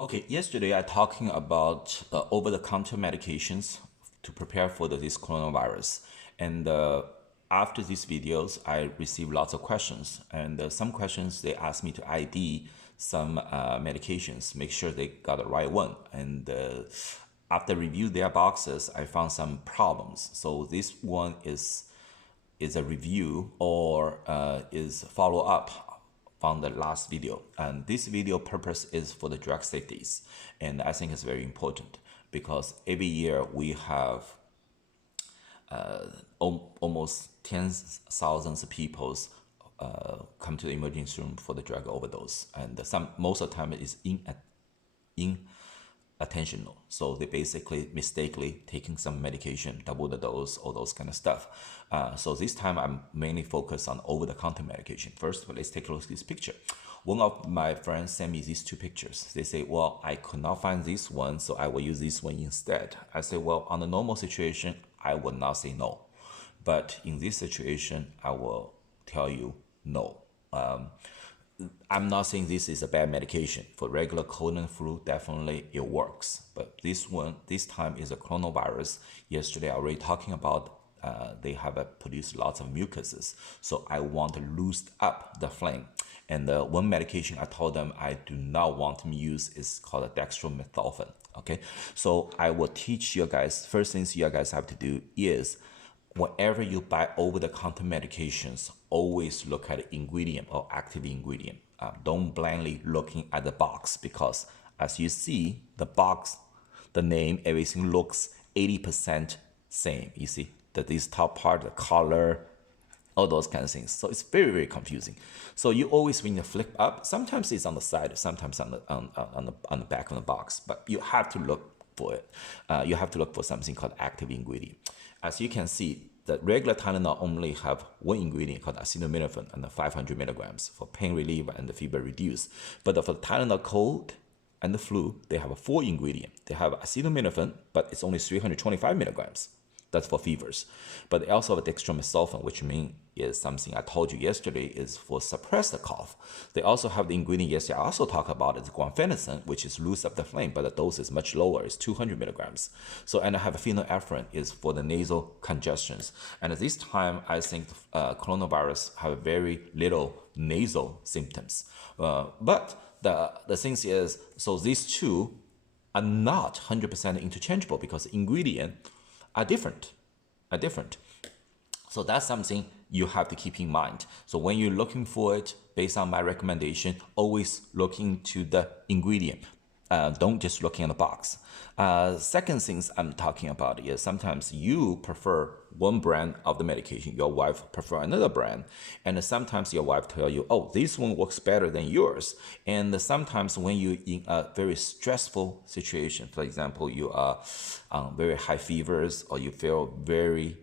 Okay, yesterday I talking about over-the-counter medications to prepare for this coronavirus, and after these videos, I received lots of questions, and some questions they asked me to ID some medications, make sure they got the right one, and after review their boxes, I found some problems. So this one is a review or is follow up from the last video, and this video purpose is for the drug safeties, and I think it's very important because every year we have almost 10,000 people come to the emergency room for the drug overdose, and most of the time it is inattentional. So they basically mistakenly taking some medication, double the dose, all those kind of stuff. So this time I'm mainly focused on over-the-counter medication. First, let's take a look at this picture. One of my friends sent me these two pictures. They say, well, I could not find this one, so I will use this one instead. I say, well, on the normal situation, I would not say no. But in this situation, I will tell you no. I'm not saying this is a bad medication. For regular cold and flu, definitely it works. But this time is a coronavirus. Yesterday I already talking about they have produced lots of mucuses. So I want to loosen up the flame. And one medication I told them I do not want to use is called dextromethorphan. Okay, so I will teach you guys. First things you guys have to do is whenever you buy over-the-counter medications, always look at the ingredient or active ingredient. Don't blindly looking at the box, because as you see, the box, the name, everything looks 80% same. You see that this top part, the color, all those kind of things. So it's very, very confusing. So you always, when you flip up, sometimes it's on the side, sometimes on the back of the box, but you have to look for it. You have to look for something called active ingredient. As you can see, the regular Tylenol only have one ingredient called acetaminophen and 500 milligrams for pain relief and the fever reduce. But for the Tylenol cold and the flu, they have a 4 ingredient. They have acetaminophen, but it's only 325 milligrams. That's for fevers. But they also have dextromethorphan, which means is something I told you yesterday is for suppress the cough. They also have the ingredient yesterday I also talked about is guanfacine, which is loose up the flame, but the dose is much lower. It's 200 milligrams. So, and I have phenylephrine is for the nasal congestions. And at this time, I think coronavirus have very little nasal symptoms. But the thing is, so these two are not 100% interchangeable because ingredient are different. So that's something you have to keep in mind. So when you're looking for it, based on my recommendation, always look into the ingredient. Don't just look in the box. Second things I'm talking about is sometimes you prefer one brand of the medication, your wife prefer another brand, and sometimes your wife tell you, oh, this one works better than yours. And sometimes when you're in a very stressful situation, for example, you are very high fevers or you feel very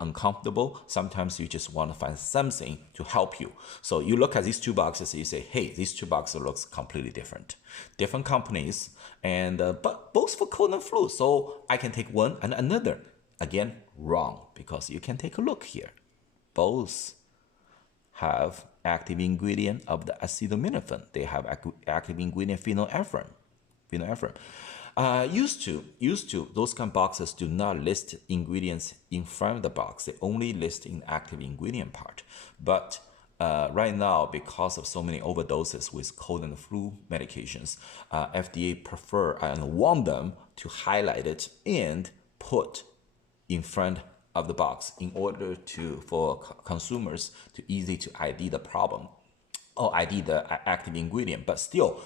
uncomfortable, sometimes you just want to find something to help you. So you look at these two boxes and you say, hey, these two boxes looks completely different companies, and but both for cold and flu, so I can take one and another. Again, wrong, because you can take a look here. Both have active ingredient of the acetaminophen. They have active ingredient phenylephrine. Used to those kind of boxes do not list ingredients in front of the box. They only list in active ingredient part. But right now, because of so many overdoses with cold and flu medications, FDA prefer and want them to highlight it and put in front of the box in order for consumers to easy to ID the problem or ID the active ingredient. But still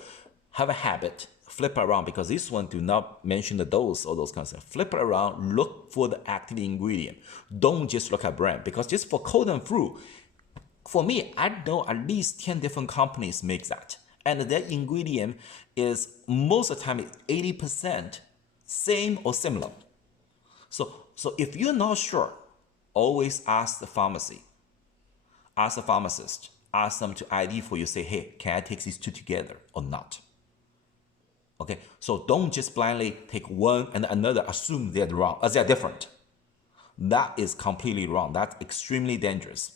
have a habit, flip around, because this one do not mention the dose or those kinds of things. Flip it around, look for the active ingredient. Don't just look at brand, because just for cold and flu, for me, I know at least 10 different companies make that. And that ingredient is most of the time 80% same or similar. So if you're not sure, always ask the pharmacy, ask the pharmacist, ask them to ID for you, say, hey, can I take these two together or not? Okay, so don't just blindly take one and another, assume they're wrong, as they're different. That is completely wrong. That's extremely dangerous.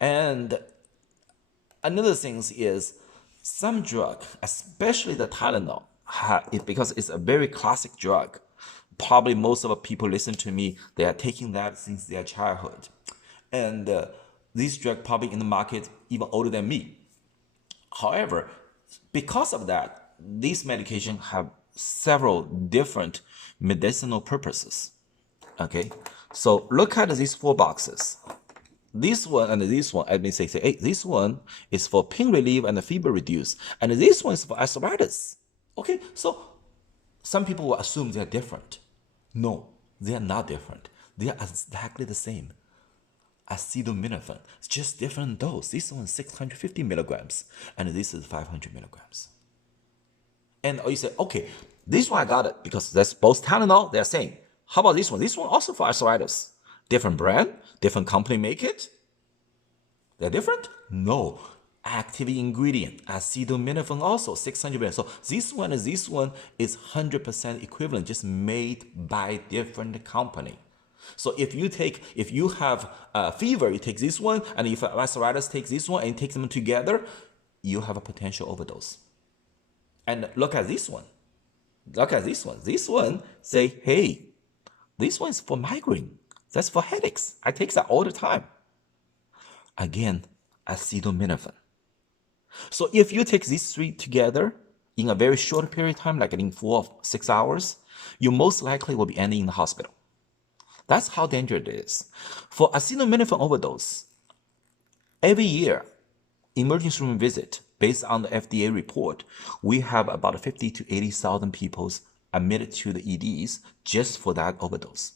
And another thing is Some drug, especially the Tylenol, because it's a very classic drug. Probably most of the people listen to me, they are taking that since their childhood. And this drug probably in the market even older than me. However, because of that, these medications have several different medicinal purposes. Okay, so look at these 4 boxes. This one and this one, I may say, hey, this one is for pain relief and fever reduce, and this one is for arthritis. Okay, so some people will assume they're different. No, they are not different. They are exactly the same. Acetaminophen, it's just different dose. This one is 650 milligrams, and this is 500 milligrams. And you say, okay, this one I got it because that's both Tylenol, they're same. How about this one? This one also for arthritis. Different brand, different company make it. They're different? No. Active ingredient, acetaminophen also 600 milligrams. So this one is 100% equivalent, just made by different company. So if you have fever, you take this one, and if arthritis takes this one, and you take them together, you have a potential overdose. And look at this one. Look at this one. This one say, hey, this one is for migraine. That's for headaches. I take that all the time. Again, acetaminophen. So if you take these 3 together in a very short period of time, like in 4 or 6 hours, you most likely will be ending in the hospital. That's how dangerous it is. For acetaminophen overdose, every year, emergency room visit, based on the FDA report, we have about 50 to 80,000 people admitted to the EDs just for that overdose.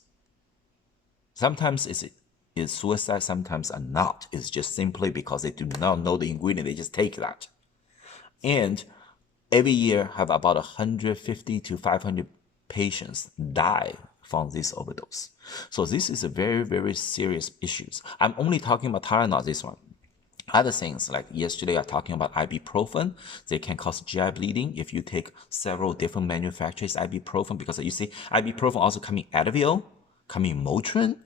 Sometimes it's suicide, sometimes are not. It's just simply because they do not know the ingredient, they just take that. And every year have about 150 to 500 patients die from this overdose. So this is a very, very serious issue. I'm only talking about Tylenol, this one. Other things, like yesterday I talking about ibuprofen, they can cause GI bleeding if you take several different manufacturers ibuprofen, because you see ibuprofen also coming Advil, coming Motrin,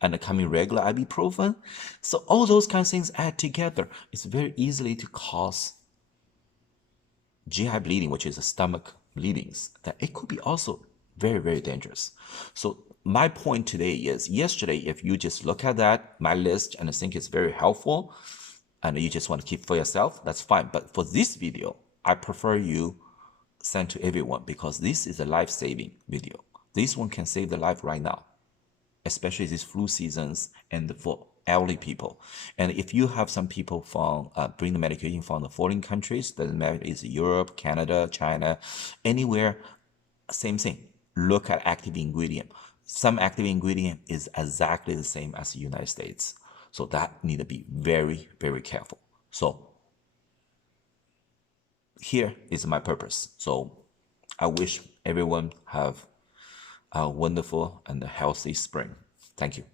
and coming regular ibuprofen. So all those kinds of things add together, it's very easily to cause GI bleeding, which is a stomach bleedings, that it could be also very, very dangerous. So my point today is, yesterday, if you just look at that, my list, and I think it's very helpful, and you just want to keep for yourself, that's fine. But for this video, I prefer you send to everyone, because this is a life-saving video. This one can save the life right now, especially these flu seasons and for elderly people. And if you have some people from bring the medication from the foreign countries, doesn't matter, it's Europe, Canada, China, anywhere, same thing. Look at active ingredient. Some active ingredient is exactly the same as the United States. So that need to be very, very careful. So here is my purpose. So I wish everyone have a wonderful and a healthy spring. Thank you.